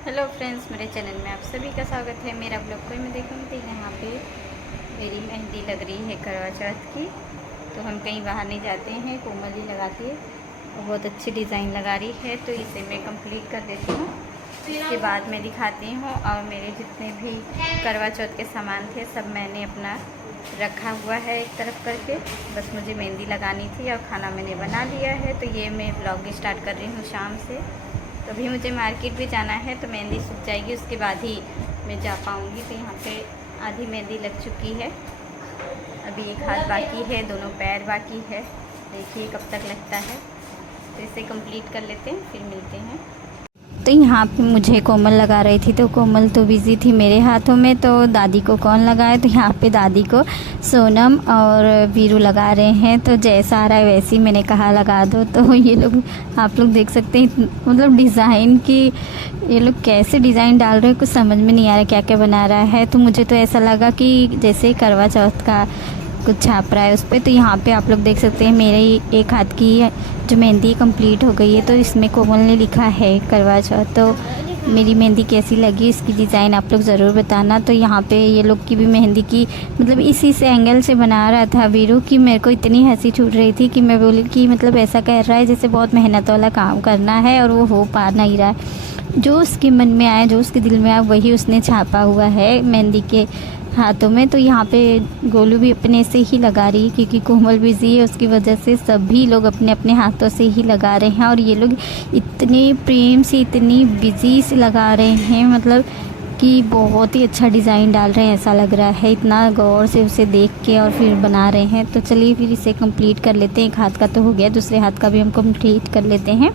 Hello friends, मेरे channel में आप सभी का स्वागत है। मेरा ब्लॉग कोई मैं देखूँगी तो यहाँ पे मेरी मेहंदी लग रही है करवा चौथ की। तो हम कहीं बाहर नहीं जाते हैं, कोमल ही लगाती है और बहुत अच्छी डिज़ाइन लगा रही है। तो इसे मैं कंप्लीट कर देती हूँ, इसके बाद मैं दिखाती हूँ। और मेरे जितने भी करवा चौथ के सामान थे सब मैंने अपना रखा हुआ है एक तरफ करके। बस मुझे मेहंदी लगानी थी और खाना मैंने बना लिया है। तो ये मैं ब्लॉग स्टार्ट कर रही हूँ शाम से। तो अभी मुझे मार्केट भी जाना है, तो मेहंदी सूख जाएगी उसके बाद ही मैं जा पाऊँगी। तो यहाँ पे आधी मेहंदी लग चुकी है, अभी एक हाथ बाकी है, दोनों पैर बाकी है। देखिए कब तक लगता है। तो इसे कंप्लीट कर लेते हैं, फिर मिलते हैं। तो यहाँ पे मुझे कोमल लगा रही थी, तो कोमल तो बिज़ी थी मेरे हाथों में। तो दादी को कौन लगाए, तो यहाँ पे दादी को सोनम और वीरू लगा रहे हैं। तो जैसा आ रहा है वैसे ही मैंने कहा लगा दो। तो ये लोग, आप लोग देख सकते हैं, मतलब डिज़ाइन की ये लोग कैसे डिज़ाइन डाल रहे हैं, कुछ समझ में नहीं आ रहा क्या क्या बना रहा है। तो मुझे तो ऐसा लगा कि जैसे करवा चौथ का कुछ छाप रहा है उस पर। तो यहाँ पे आप लोग देख सकते हैं मेरे एक हाथ की जो मेहंदी कंप्लीट हो गई है। तो इसमें कोमल ने लिखा है करवा चौथ। तो मेरी मेहंदी कैसी लगी, इसकी डिज़ाइन आप लोग ज़रूर बताना। तो यहाँ पे ये लोग की भी मेहंदी की मतलब इसी से एंगल से बना रहा था वीरू, कि मेरे को इतनी हंसी छूट रही थी कि मैं बोली कि मतलब ऐसा कर रहा है जैसे बहुत मेहनत वाला काम करना है और वो हो पा नहीं रहा है। जो उसके मन में आया, जो उसके दिल में आया, वही उसने छापा हुआ है मेहंदी के हाथों में। तो यहाँ पे गोलू भी अपने से ही लगा रही है, क्योंकि कोमल बिजी है उसकी वजह से सभी लोग अपने अपने हाथों से ही लगा रहे हैं। और ये लोग इतने प्रेम से, इतनी बिजी से लगा रहे हैं, मतलब कि बहुत ही अच्छा डिज़ाइन डाल रहे हैं ऐसा लग रहा है, इतना गौर से उसे देख के और फिर बना रहे हैं। तो चलिए फिर इसे कंप्लीट कर लेते हैं। एक हाथ का तो हो गया, दूसरे हाथ का भी हम कंप्लीट कर लेते हैं।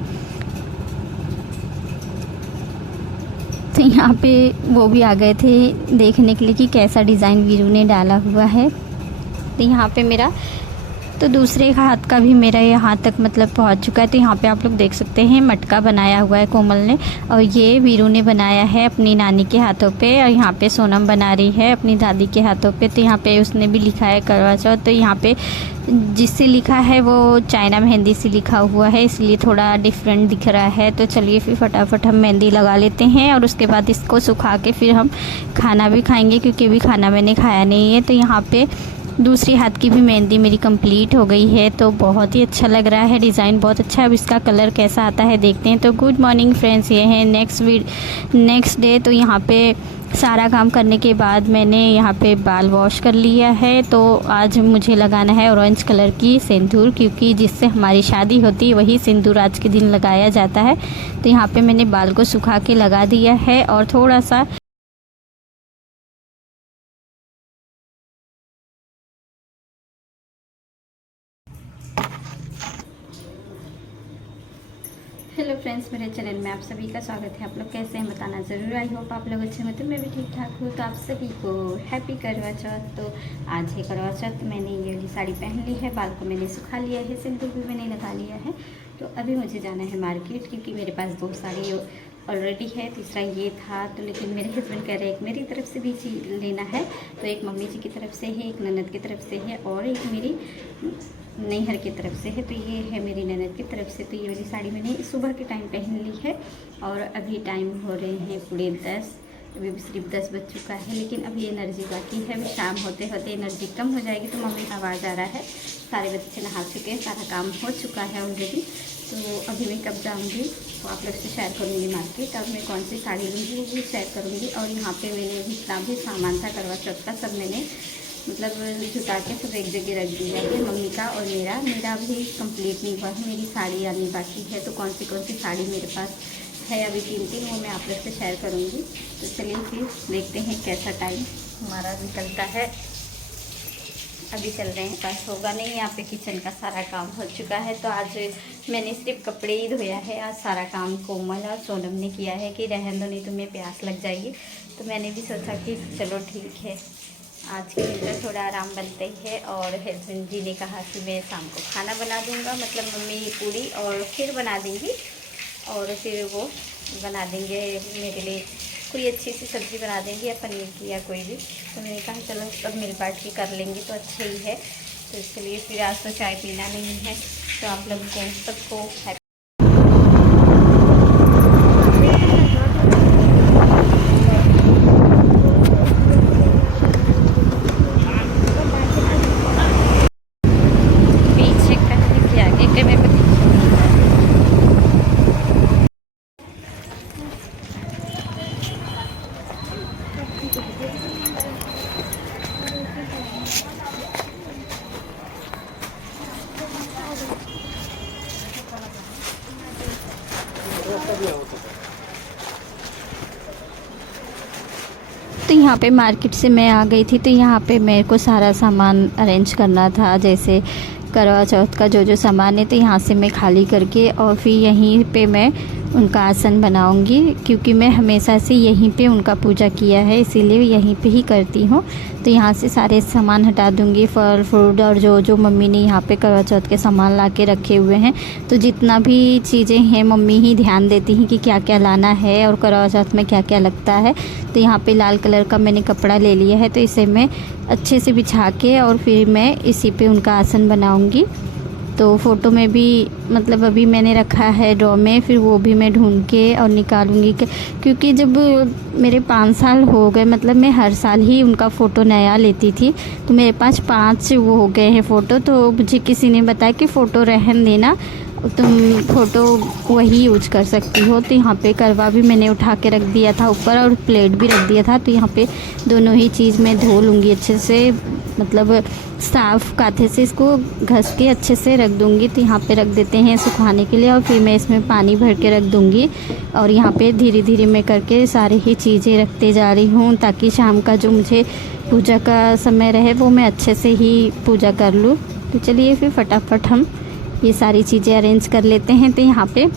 तो यहाँ पे वो भी आ गए थे देखने के लिए कि कैसा डिज़ाइन वीरू ने डाला हुआ है। तो यहाँ पे मेरा तो दूसरे हाथ का भी मेरा यहाँ तक मतलब पहुँच चुका है। तो यहाँ पे आप लोग देख सकते हैं मटका बनाया हुआ है कोमल ने, और ये वीरू ने बनाया है अपनी नानी के हाथों पे। और यहाँ पे सोनम बना रही है अपनी दादी के हाथों पे। तो यहाँ पे उसने भी लिखा है करवा चौथ। तो यहाँ पे जिससे लिखा है वो चाइना मेहंदी से लिखा हुआ है, इसलिए थोड़ा डिफरेंट दिख रहा है। तो चलिए फिर फटाफट हम मेहंदी लगा लेते हैं और उसके बाद इसको सुखा के फिर हम खाना भी खाएंगे, क्योंकि अभी खाना मैंने खाया नहीं है। तो यहाँ पे दूसरी हाथ की भी मेहंदी मेरी कंप्लीट हो गई है। तो बहुत ही अच्छा लग रहा है, डिज़ाइन बहुत अच्छा है। अब इसका कलर कैसा आता है देखते हैं। तो गुड मॉर्निंग फ्रेंड्स, ये है नेक्स्ट डे। तो यहाँ पे सारा काम करने के बाद मैंने यहाँ पे बाल वॉश कर लिया है। तो आज मुझे लगाना है ऑरेंज कलर की सिंदूर, क्योंकि जिससे हमारी शादी होती है वही सिंदूर आज के दिन लगाया जाता है। तो यहाँ पे मैंने बाल को सुखा के लगा दिया है और थोड़ा सा हेलो फ्रेंड्स, मेरे चैनल में आप सभी का स्वागत है। आप लोग कैसे हैं बताना ज़रूर। आई होप आप लोग अच्छे हैं। तो मैं भी ठीक ठाक हूँ। तो आप सभी को हैप्पी करवा चौथ। तो आज है करवा चौथ, मैंने ये वाली साड़ी पहन ली है, बाल को मैंने सुखा लिया है, सिंदूर भी मैंने लगा लिया है। तो अभी मुझे जाना है मार्केट, क्योंकि मेरे पास 2 साड़ी ऑलरेडी है, तीसरा ये था। तो लेकिन मेरे हस्बैंड कह रहे हैं एक मेरी तरफ से भी चीज़ लेना है। तो एक मम्मी जी की तरफ से है, एक ननद की तरफ से है और एक मेरी नैहर की तरफ से है। तो ये है मेरी ननद की तरफ से। तो ये वाली साड़ी मैंने सुबह के टाइम पहन ली है और अभी टाइम हो रहे हैं पूरे 10, अभी सिर्फ 10 बज चुका है। लेकिन अभी एनर्जी बाकी है, अभी शाम होते होते एनर्जी कम हो जाएगी। तो मम्मी का आवाज़ आ रहा है, सारे बच्चे नहा चुके हैं, सारा काम हो चुका है ऑलरेडी। तो अभी मैं कब जाऊँगी तो आप लोग से शेयर करूँगी मार्केट, और मैं कौन सी साड़ी लूँगी वो भी शेयर करूँगी। और यहाँ पे मैंने जितना भी सामान था करवा चौथ का सब मैंने मतलब जुटा के सब एक जगह रख दिया है, मम्मी का और मेरा अभी कंप्लीट नहीं हुआ है, मेरी साड़ी आनी बाकी है। तो कौन सी साड़ी मेरे पास है अभी 3 वो मैं आप लोग से शेयर करूँगी। तो चलिए फिर देखते हैं कैसा टाइम हमारा निकलता है। अभी चल रहे हैं, पास होगा नहीं। यहाँ पे किचन का सारा काम हो चुका है। तो आज मैंने सिर्फ कपड़े ही धोया है, आज सारा काम कोमल और सोनम ने किया है कि रहने दो नहीं तो मैं प्यास लग जाएगी। तो मैंने भी सोचा कि चलो ठीक है, आज के दिन तो थोड़ा आराम बनता ही है। और हस्बैंड जी ने कहा कि मैं शाम को खाना बना दूंगा, मतलब मम्मी पूरी और खीर बना देंगी और फिर वो बना देंगे मेरे लिए कोई अच्छी सी सब्ज़ी बना देंगे, या पनीर की या कोई भी। तो मैंने कहा चलो सब मिल बांट के कर लेंगे तो अच्छा ही है। तो इसलिए फिर आज तो चाय पीना नहीं है। तो आप लोगों को सबको तो यहाँ पे मार्केट से मैं आ गई थी, तो यहाँ पे मेरे को सारा सामान अरेंज करना था, जैसे करवा चौथ का जो जो सामान है, तो यहाँ से मैं खाली करके और फिर यहीं पे मैं उनका आसन बनाऊंगी, क्योंकि मैं हमेशा से यहीं पे उनका पूजा किया है, इसीलिए यहीं पे ही करती हूँ। तो यहाँ से सारे सामान हटा दूंगी, फल फ्रूट और जो जो मम्मी ने यहाँ पे करवा चौथ के सामान ला के रखे हुए हैं। तो जितना भी चीज़ें हैं मम्मी ही ध्यान देती हैं कि क्या क्या लाना है और करवा चौथ में क्या क्या लगता है। तो यहाँ पे लाल कलर का मैंने कपड़ा ले लिया है, तो इसे मैं अच्छे से बिछा के और फिर मैं इसी पे उनका आसन बनाऊँगी। तो फ़ोटो में भी मतलब अभी मैंने रखा है ड्रॉ में, फिर वो भी मैं ढूंढ के और निकालूंगी, क्योंकि जब मेरे 5 साल हो गए, मतलब मैं हर साल ही उनका फ़ोटो नया लेती थी, तो मेरे पास 5 वो हो गए हैं फ़ोटो। तो मुझे किसी ने बताया कि फ़ोटो रहन देना, तुम फ़ोटो वही यूज कर सकती हो। तो यहाँ पे करवा भी मैंने उठा के रख दिया था ऊपर और प्लेट भी रख दिया था। तो यहाँ पे दोनों ही चीज़ मैं धो लूँगी अच्छे से, मतलब साफ़ कांटे से इसको घस के अच्छे से रख दूँगी। तो यहाँ पे रख देते हैं सुखाने के लिए और फिर मैं इसमें पानी भर के रख दूँगी। और यहाँ पे धीरे धीरे मैं करके सारी ही चीज़ें रखते जा रही हूँ, ताकि शाम का जो मुझे पूजा का समय रहे वो मैं अच्छे से ही पूजा कर लूँ। तो चलिए फिर फटाफट हम ये सारी चीज़ें अरेंज कर लेते हैं। तो यहाँ पे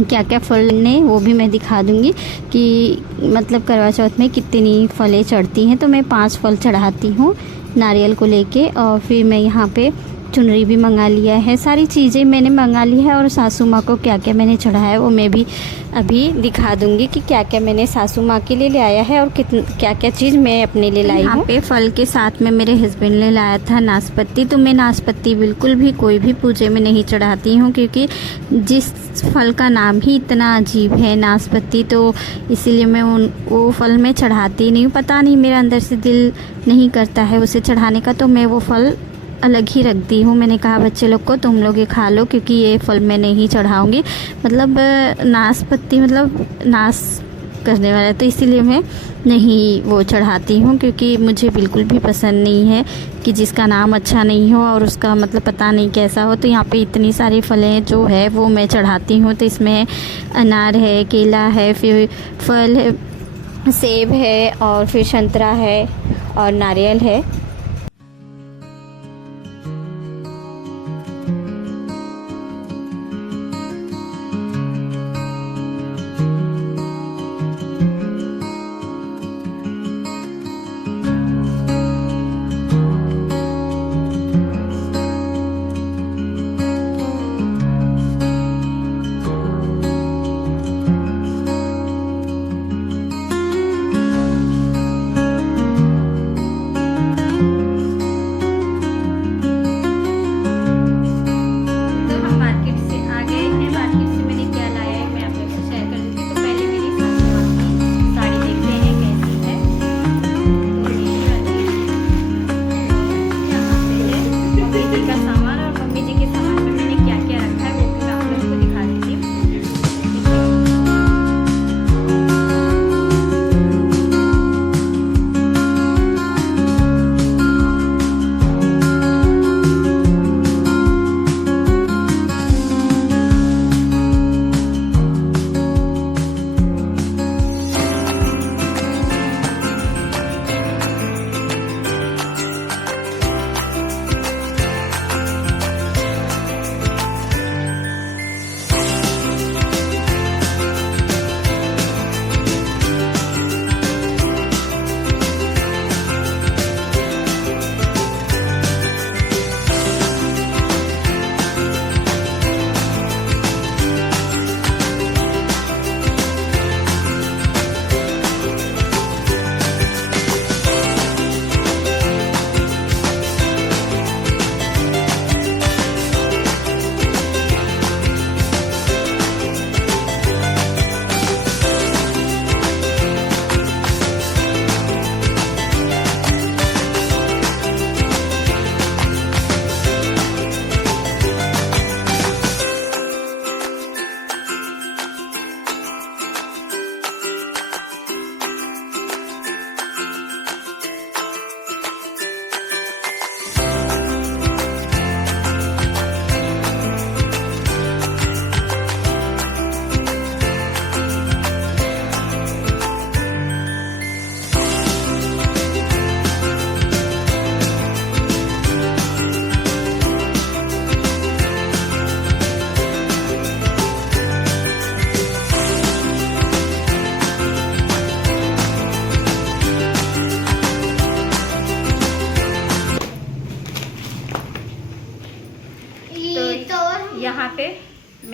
क्या क्या फल ने वो भी मैं दिखा दूँगी कि मतलब करवा चौथ में कितनी फलें चढ़ती हैं। तो मैं 5 फल चढ़ाती हूँ नारियल को लेके, और फिर मैं यहाँ पे चुनरी भी मंगा लिया है, सारी चीज़ें मैंने मंगा ली है। और सासू माँ को क्या क्या मैंने चढ़ाया है वो मैं भी अभी दिखा दूँगी कि क्या क्या मैंने सासू माँ के लिए लाया है और क्या क्या चीज़ मैं अपने लिए लाई हूँ। यहाँ पे फल के साथ में मेरे हस्बैंड ने लाया था नाशपाती। तो मैं नाशपाती बिल्कुल भी कोई भी पूजे में नहीं चढ़ाती हूँ, क्योंकि जिस फल का नाम ही इतना अजीब है नाशपाती, तो इसीलिए मैं वो फल में चढ़ाती नहीं हूँ। पता नहीं मेरा अंदर से दिल नहीं करता है उसे चढ़ाने का, तो मैं वो फल अलग ही रख दी हूँ। मैंने कहा बच्चे लोग को तुम लोग ये खा लो, क्योंकि ये फल मैं नहीं चढ़ाऊँगी। मतलब नाशपाती मतलब नाश करने वाला है, तो इसीलिए मैं नहीं वो चढ़ाती हूँ, क्योंकि मुझे बिल्कुल भी पसंद नहीं है कि जिसका नाम अच्छा नहीं हो और उसका मतलब पता नहीं कैसा हो। तो यहाँ पे इतनी सारी फलें जो है वो मैं चढ़ाती हूँ। तो इसमें अनार है, केला है, फिर फल है, सेब है, और फिर संतरा है और नारियल है।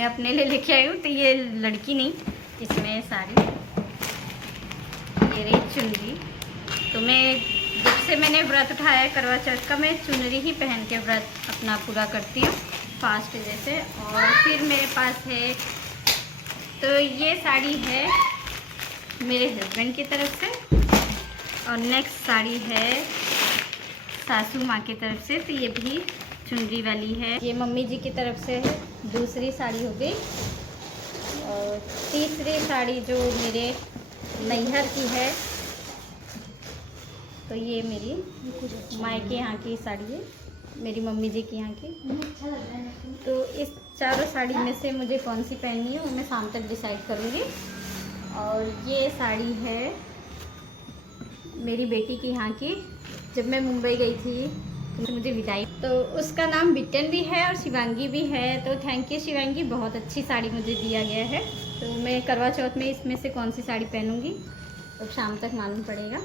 मैं अपने लिए लेके आई हूँ। तो ये लड़की नहीं, इसमें साड़ी, ये रही चुनरी। तो मैं जब से मैंने व्रत उठाया है करवा चौथ का, मैं चुनरी ही पहन के व्रत अपना पूरा करती हूँ फास्ट जैसे। और फिर मेरे पास है, तो ये साड़ी है मेरे हस्बैंड की तरफ से, और नेक्स्ट साड़ी है सासू माँ की तरफ से। तो ये भी चुनरी वाली है। ये मम्मी जी की तरफ से है, दूसरी साड़ी हो गई। और तीसरी साड़ी जो मेरे नैहर की है, तो ये मेरी मायके यहाँ की साड़ी है, मेरी मम्मी जी की यहाँ की। तो इस चारों साड़ी में से मुझे कौन सी पहननी है वो मैं शाम तक डिसाइड करूँगी। और ये साड़ी है मेरी बेटी की यहाँ की, जब मैं मुंबई गई थी तो मुझे विदाई, तो उसका नाम बिट्टन भी है और शिवांगी भी है। तो थैंक यू शिवांगी, बहुत अच्छी साड़ी मुझे दिया गया है। तो मैं करवा चौथ में इसमें से कौन सी साड़ी पहनूंगी तो शाम तक मालूम पड़ेगा।